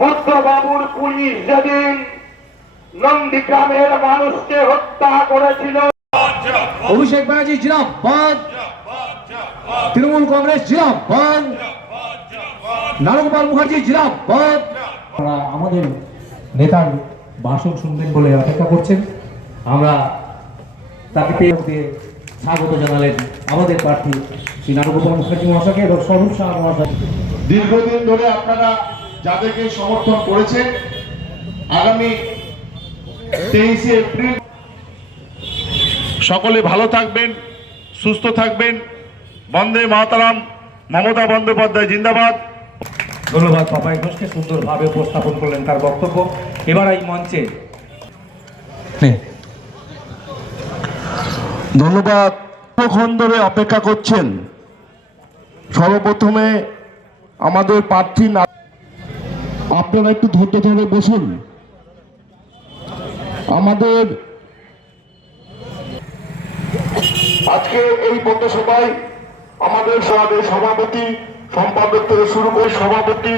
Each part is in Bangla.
পুত্রবাবুর পুলিশ যেদিন নন্দীগ্রামের মানুষকে হত্যা করেছিল, অভিষেক ব্যানার্জি জিন্দাবাদ, তৃণমূল কংগ্রেস জিন্দাবাদ, নারগোপাল মুখার্জি জিন্দাবাদ। আমাদের নেতার ভাষণ শুনবেন বলে অপেক্ষা করছেন। আমরা তাকে পেয়ে স্বাগত জানালেন আমাদের প্রার্থী শ্রী নারগোপাল মুখার্জি মহাশয়কে এবং স্বরূপ শাহ মহাশয়। দীর্ঘদিন ধরে আপনারা যাদেরকে সমর্থন করেছেন, আগামী 23 এপ্রিল সকলে ভালো থাকবেন, সুস্থ থাকবেন। বন্দে মাতরম। মমতা বন্দ্যোপাধ্যায় জিন্দাবাদ। ধন্যবাদ পাপাই ঘোষকে, সুন্দরভাবে উপস্থাপন করলেন তার বক্তব্য। এবার এই মঞ্চে ধন্যবাদ। কতক্ষণ ধরে অপেক্ষা করছেন। সর্বপ্রথমে আমাদের প্রার্থী, আপনারা একটু ধৈর্য ধরে বসুন। আমাদের আজকে এই পথসভায় আমাদের সভাপতি সম্পাদক থেকে শুরু করে সভাপতি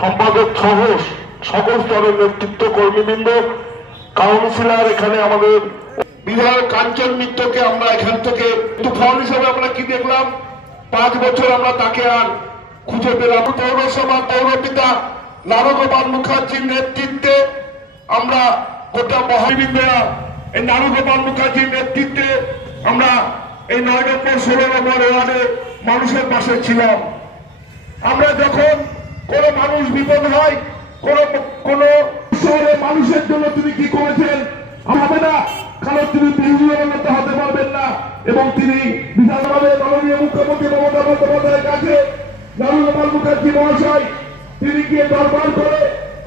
সম্পাদক সহ সকল স্তরের নেতৃত্ব কর্মীবৃন্দ, কাউন্সিলর, এখানে আমাদের বিধায়ক কাঞ্চন মিত্রকে আমরা এখান থেকে ফল হিসেবে আমরা কি দেখলাম, 5 বছর আমরা তাকে আর খুঁজে পেলাম। পৌরসভা পৌরপিতা নারগোপাল মুখার্জির নেতৃত্বে আমরা গোটা মহাবৃন্দেরা এই নারগোপাল মুখার্জির নেতৃত্বে আমরা এই 9 নম্বর 16 নম্বর ওয়ার্ডে মানুষের পাশে ছিলাম। আমরা যখন কোনো মানুষ বিপদ হয়, কোনো শহরে মানুষের জন্য তিনি কি করেছেন হবে না, কারণ তিনি বিরোধী হতে পারবেন না। এবং তিনি বিধানসভায় মাননীয় মুখ্যমন্ত্রী মমতা বন্দ্যোপাধ্যায়ের কাছে নারগোপাল মুখার্জি মহাশয় তিনি গিয়ে দরবার করে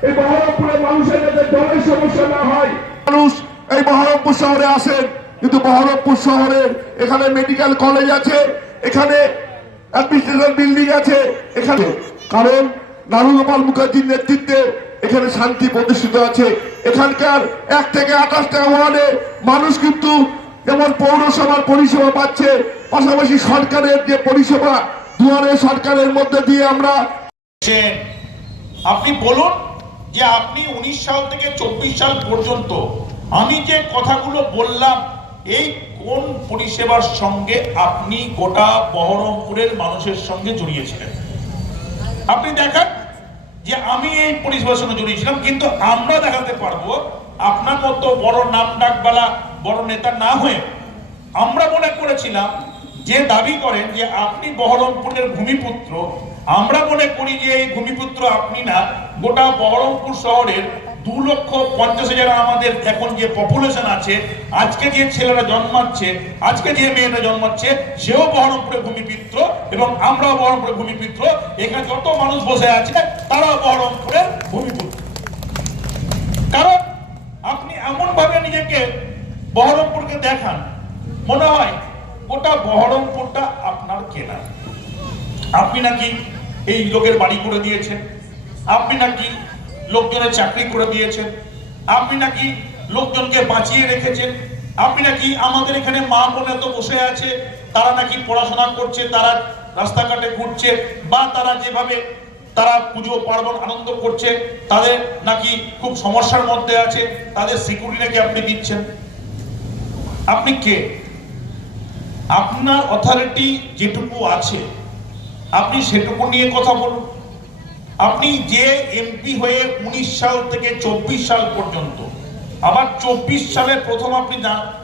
এই বহরমপুরে মানুষের যাতে জলের সমস্যা না হয়। মানুষ এই বহরমপুর শহরে আসেন, কিন্তু বহরমপুর শহরের এখানে মেডিকেল কলেজ আছে, এখানে অ্যাডমিনিস্ট্রেশন বিল্ডিং আছে, এখানে কারণ নারগোপাল মুখার্জির নেতৃত্বে এখানে শান্তি প্রতিষ্ঠিত আছে। এখানকার 1 থেকে 28টা ওয়ার্ডে মানুষ কিন্তু যেমন পৌরসভার পরিষেবা পাচ্ছে, পাশাপাশি সরকারের যে পরিষেবা দুয়ারে সরকারের মধ্যে দিয়ে আমরা। আপনি বলুন যে আপনি 19 সাল থেকে 24 সাল পর্যন্ত আমি যে কথাগুলো বললাম, এই কোন পরিষেবার সঙ্গে আপনি গোটা বহরমপুরের মানুষের সঙ্গে জড়িয়েছিলেন? আপনি দেখান যে আমি এই পরিষেবার সঙ্গে জড়িয়েছিলাম। কিন্তু আমরা দেখাতে পারবো আপনার মতো বড় নাম ডাকবালা বড় নেতা না হয়ে আমরা মনে করেছিলাম যে দাবি করেন যে আপনি বহরমপুরের ভূমিপুত্র, আমরা মনে করি যে এই ভূমিপুত্র আপনি না, গোটা বহরমপুর শহরের 2,50,000 আমাদের এখন যে পপুলেশন আছে, আজকে যে ছেলেরা জন্মাচ্ছে, আজকে যে মেয়েরা জন্মাচ্ছে, সেও বহরমপুরের ভূমিপুত্র এবং আমরাও বহরমপুরের ভূমিপুত্র। এখানে যত মানুষ বসে আছে তারাও বহরমপুরের ভূমিপুত্র। কারণ আপনি এমন ভাবে নিজেকে বহরমপুরকে দেখান, মনে হয় গোটা বহরমপুরটা আপনার কেনা। আপনি নাকি এই লোকের বাড়ি করে দিয়েছেন, আপনি নাকি লোকজনের চাকরি করে দিয়েছেন, আপনি নাকি লোকজনকে বাঁচিয়ে রেখেছেন, আপনি নাকি আমাদের এখানে মা বোনে তো বসে আছে, তারা নাকি পড়াশোনা করছে, তারা রাস্তাঘাটে ঘুরছে, বা তারা যেভাবে তারা পুজো পার্বণ আনন্দ করছে, তাদের নাকি খুব সমস্যার মধ্যে আছে, তাদের সিকিউরিটি নাকি আপনি দিচ্ছেন। আপনি কে? আপনার অথরিটি যেটুকু আছে আপনি সেটুকু নিয়ে কথা বলুন। আপনি যে এমপি হয়ে 19 সাল থেকে 24 সাল পর্যন্ত, আবার 24 সালে প্রথম আপনি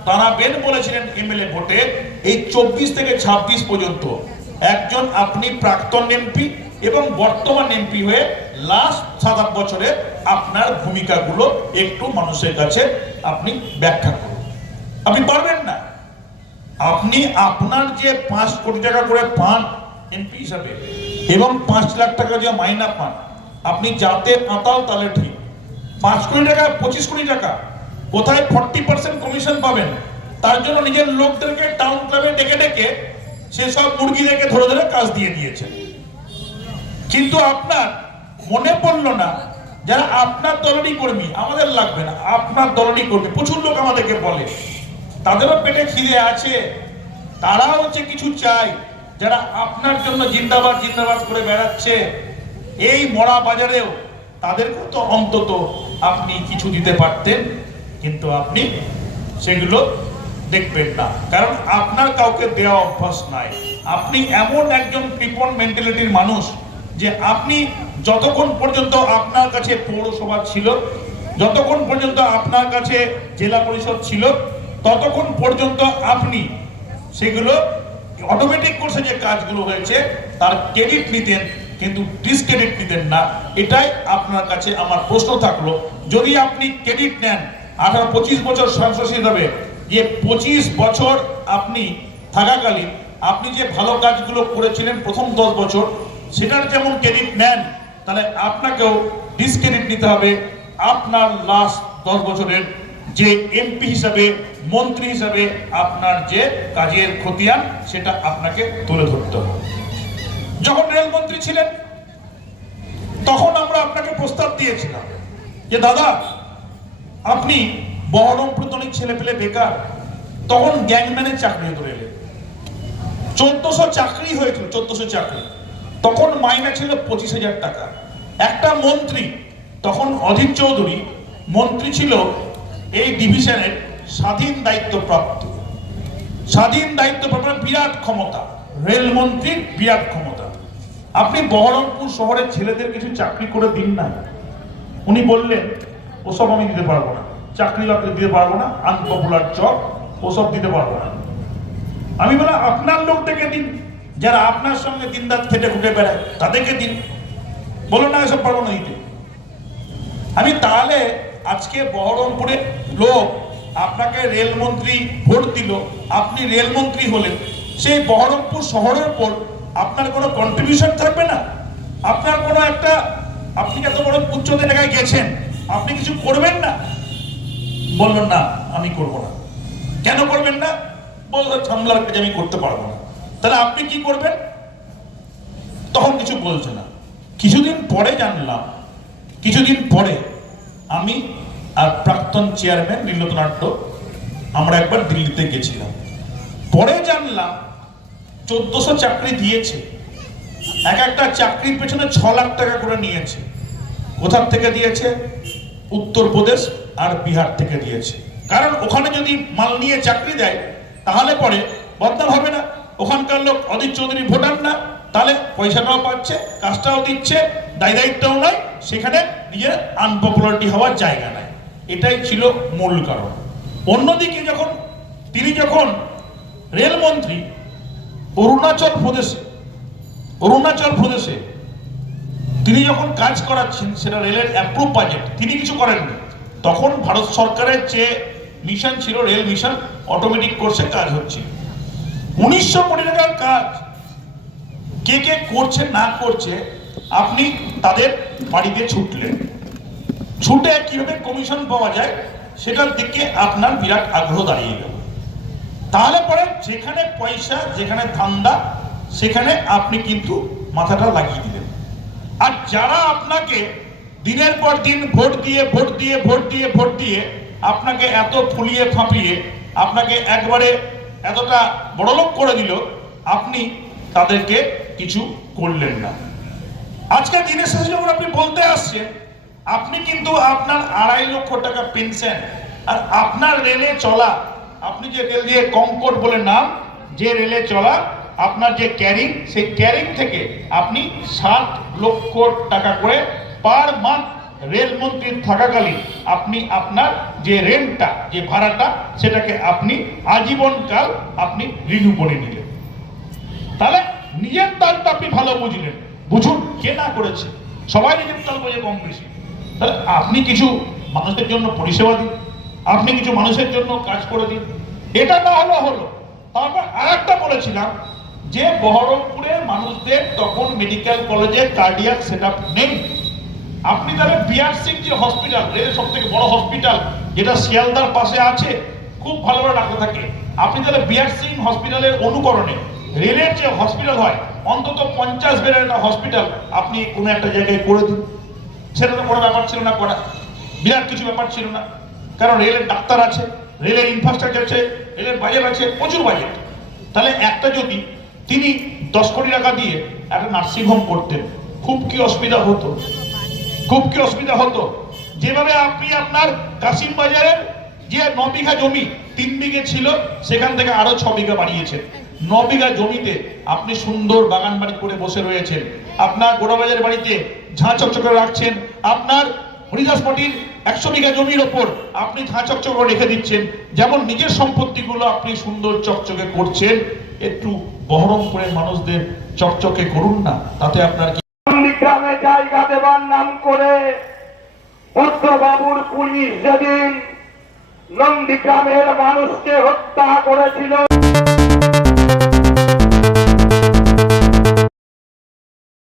দাঁড়াবেন বলেছিলেন এমএলএ ভোটে, এই 24 থেকে 26 পর্যন্ত একজন আপনি প্রাক্তন এমপি এবং বর্তমান এমপি হয়ে লাস্ট 7-8 বছরে আপনার ভূমিকাগুলো একটু মানুষের কাছে আপনি ব্যাখ্যা করুন। আপনি পারবেন না। আপনি আপনার যে 5 কোটি টাকা করে পান এমপি হিসাবে এবং 5 লাখ টাকা যে মাইনা পান, আপনি যাতে কাঁতাল তাহলে ঠিক। 5 কোটি টাকা 25 কোটি টাকা কোথায় 40% কমিশন পাবেন? তার জন্য নিজের লোকদেরকে টাউন ক্লাবে ডেকে ডেকে সেসব মুরগি রেখে ধরে ধরে কাজ দিয়ে দিয়েছেন। কিন্তু আপনার মনে পড়লো না যারা আপনার দলেরই কর্মী, আমাদের লাগবে না, আপনার দলেরই কর্মী প্রচুর লোক আমাদেরকে বলে, তাদেরও পেটে খিদে আছে, তারাও হচ্ছে কিছু চাই, যারা আপনার জন্য জিন্দাবাদ জিন্দাবাদ করে বেড়াচ্ছে এই মরা বাজারেও তাদেরকেও তো অন্তত আপনি কিছু দিতে পারতেন, কিন্তু আপনি সেগুলো দেখবেন না, কারণ আপনার কাউকে দেওয়া অভ্যাস নাই। আপনি এমন একজন কৃপণ মেন্টালিটির মানুষ যে আপনি যতক্ষণ পর্যন্ত আপনার কাছে পৌরসভা ছিল, যতক্ষণ পর্যন্ত আপনার কাছে জেলা পরিষদ ছিল, ততক্ষণ পর্যন্ত আপনি সেগুলো অটোমেটিক কোর্সে যে কাজগুলো হয়েছে তার ক্রেডিট নিতেন, কিন্তু ডিসক্রেডিট নিতেন না। এটাই আপনার কাছে আমার প্রশ্ন থাকলো, যদি আপনি ক্রেডিট নেন 18-25 বছর সংসদ হিসাবে, যে 25 বছর আপনি থাকাকালীন আপনি যে ভালো কাজগুলো করেছিলেন প্রথম 10 বছর, সেটার যেমন ক্রেডিট নেন, তাহলে আপনাকেও ডিসক্রেডিট নিতে হবে আপনার লাস্ট 10 বছরের যে এমপি হিসাবে, মন্ত্রী হিসাবে আপনার যে কাজের খতিয়ান সেটা আপনাকে তুলে ধরতে হবে। যখন রেলমন্ত্রী ছিলেন তখন আমরা আপনাকে প্রস্তাব দিয়েছিলাম যে দাদা আপনি বহরমপুর অনেক ছেলে পেলে বেকার, তখন গ্যাংম্যানের চাকরি হতো রেলে, 1400 চাকরি হয়েছিল, 1400 চাকরি, তখন মাইনে ছিল 25,000 টাকা। একটা মন্ত্রী, তখন অধীর চৌধুরী মন্ত্রী ছিল এই ডিভিশনের স্বাধীন দায়িত্বপ্রাপ্ত, বিরাট ক্ষমতা, রেলমন্ত্রীর বিরাট ক্ষমতা। আপনি বহরমপুর শহরের ছেলেদের কিছু চাকরি করে দিন না। উনি বললেন ওসব আমি দিতে পারবো না, চাকরি বাকরি দিতে পারবো না, আনপপুলার জব ওসব দিতে পারবো না। আমি বললাম আপনার লোকটাকে দিন, যারা আপনার সঙ্গে দিনরাত খেটে খুঁটে বেড়ায় তাদেরকে দিন। বলো না এসব পারবো না দিতে। আমি তাহলে আজকে বহরমপুরের লোক আপনাকে রেলমন্ত্রী ভোট দিল, আপনি রেলমন্ত্রী হলেন, সেই বহরমপুর শহরের উপর আপনার কোনো কন্ট্রিবিউশন থাকবে না? আপনার কোনো একটা, আপনি এত বড় উচ্চ জায়গায় গেছেন, আপনি কিছু করবেন না? বললেন না আমি করবো না। কেন করবেন না? বললো সামলার কাজ আমি করতে পারবো না। তাহলে আপনি কি করবেন? তখন কিছু বলছে না। কিছুদিন পরে জানলাম, কিছুদিন পরে আমি আর প্রাক্তন চেয়ারম্যান নীলতনাট্য আমরা একবার দিল্লিতে গেছিলাম, পরে জানলাম 1400 চাকরি দিয়েছে, এক একটা চাকরির পেছনে 6 লাখ টাকা করে নিয়েছে। কোথার থেকে দিয়েছে? উত্তরপ্রদেশ আর বিহার থেকে দিয়েছে। কারণ ওখানে যদি মাল নিয়ে চাকরি দেয় তাহলে পরে বদনাম হবে না, ওখানকার লোক অধীর চৌধুরী ভোটার না, তাহলে পয়সাটাও পাচ্ছে, কাজটাও দিচ্ছে, দায়িত্বও নয়, সেখানে নিজের আনপপুলারিটি হওয়ার জায়গা নাই। এটাই ছিল মূল কারণ। অন্যদিকে তিনি যখন রেলমন্ত্রী অরুণাচল প্রদেশে তিনি যখন কাজ করাচ্ছেন, সেটা রেলের অ্যাপ্রুভ বাজেট, তিনি কিছু করেননি। তখন ভারত সরকারের যে মিশন ছিল, রেল মিশন, অটোমেটিক কোর্সে কাজ হচ্ছে 1900 কোটি টাকার কাজ। কে কে করছে না করছে আপনি তাদের বাড়িতে ছুটলেন, ছুটে কিভাবে কমিশন পাওয়া যায় সেটার দিকে আপনার বিরাট আগ্রহ দাঁড়িয়ে গেল। তাহলে পরে যেখানে পয়সা, যেখানে ধান্দা, সেখানে আপনি কিন্তু মাথাটা লাগিয়ে দিলেন। আর যারা আপনাকে দিনের পর দিন ভোট দিয়ে আপনাকে এত ফুলিয়ে ফাঁপিয়ে আপনাকে একবারে এতটা বড়লোক করে দিল, আপনি তাদেরকে কিছু করলেন না। আজকে দিনের শেষে যখন আপনি বলতে আসছেন, আপনি কিন্তু আপনার 2.5 লক্ষ টাকা পেনশন, আর আপনার রেলে চলা, আপনি যে রেল দিয়ে কঙ্কট বলে নাম, যে রেলে চলা আপনার যে ক্যারিং, সেই ক্যারিং থেকে আপনি 7 লক্ষ টাকা করে পার মান্থ রেলমন্ত্রীর থাকাকালীন আপনি আপনার যে রেন্টটা, যে ভাড়াটা, সেটাকে আপনি আজীবনকাল আপনি রিনিউ করে নিলেন। তাহলে নিজের তালটা আপনি ভালো বুঝলেন, বুঝুন কে না করেছে, সবাই নিজের তাল বোঝে কম বেশি। তাহলে আপনি কিছু মানুষের জন্য পরিষেবা দিন, আপনি কিছু মানুষের জন্য কাজ করে দিন। এটা না হলো। তারপর আর একটা বলেছিলাম যে বহরমপুরের মানুষদের তখন মেডিকেল কলেজে কার্ডিয়াক সেটআপ নেই। আপনি তাহলে বিআর সিং যে হসপিটাল, রেলের সব থেকে বড় হসপিটাল, যেটা শিয়ালদার পাশে আছে, খুব ভালোভাবে রাখতে থাকে, আপনি তাহলে বিআর সিং হসপিটালের অনুকরণে রেলের যে হসপিটাল হয়, অন্তত 50 বেডের একটা হসপিটাল আপনি কোনো একটা জায়গায় করে দিন। সেটা তো কোনো ব্যাপার ছিল না করা, বিরাট কিছু ব্যাপার ছিল না, কারণ রেলের ডাক্তার আছে, রেলের ইনফ্রাস্ট্রাকচার আছে, রেলের বাজেট আছে, প্রচুর বাজেট। তাহলে একটা যদি তিনি 10 কোটি টাকা দিয়ে একটা নার্সিংহোম করতেন, খুব কি অসুবিধা হতো? খুব কি অসুবিধা হতো। যেভাবে আপনি আপনার কাশিম বাজারের যে 9 বিঘা জমি 3 বিঘে ছিল সেখান থেকে আরো 6 বিঘা বাড়িয়েছেন। 9 বিঘা জমিতে আপনি সুন্দর বাগান বাড়ি করে বসে রয়েছেন। আপনার গোড়াবাজারের বাড়িতে ঝাঁ চকচকে রাখছেন। আপনার হরিদাস পাটির 100 বিঘা জমির ওপর আপনি ঝাঁ চকচক করে রেখে দিচ্ছেন। যেমন নিজের সম্পত্তিগুলো আপনি সুন্দর চকচকে করছেন, একটু বহরমপুরের মানুষদের চকচকে করুন না, তাতে আপনার কি। নন্দীগ্রামে জায়গা দেবার নাম করে ভদ্রবাবুর পুলিশ যেদিন নন্দীগ্রামের মানুষকে হত্যা করেছিল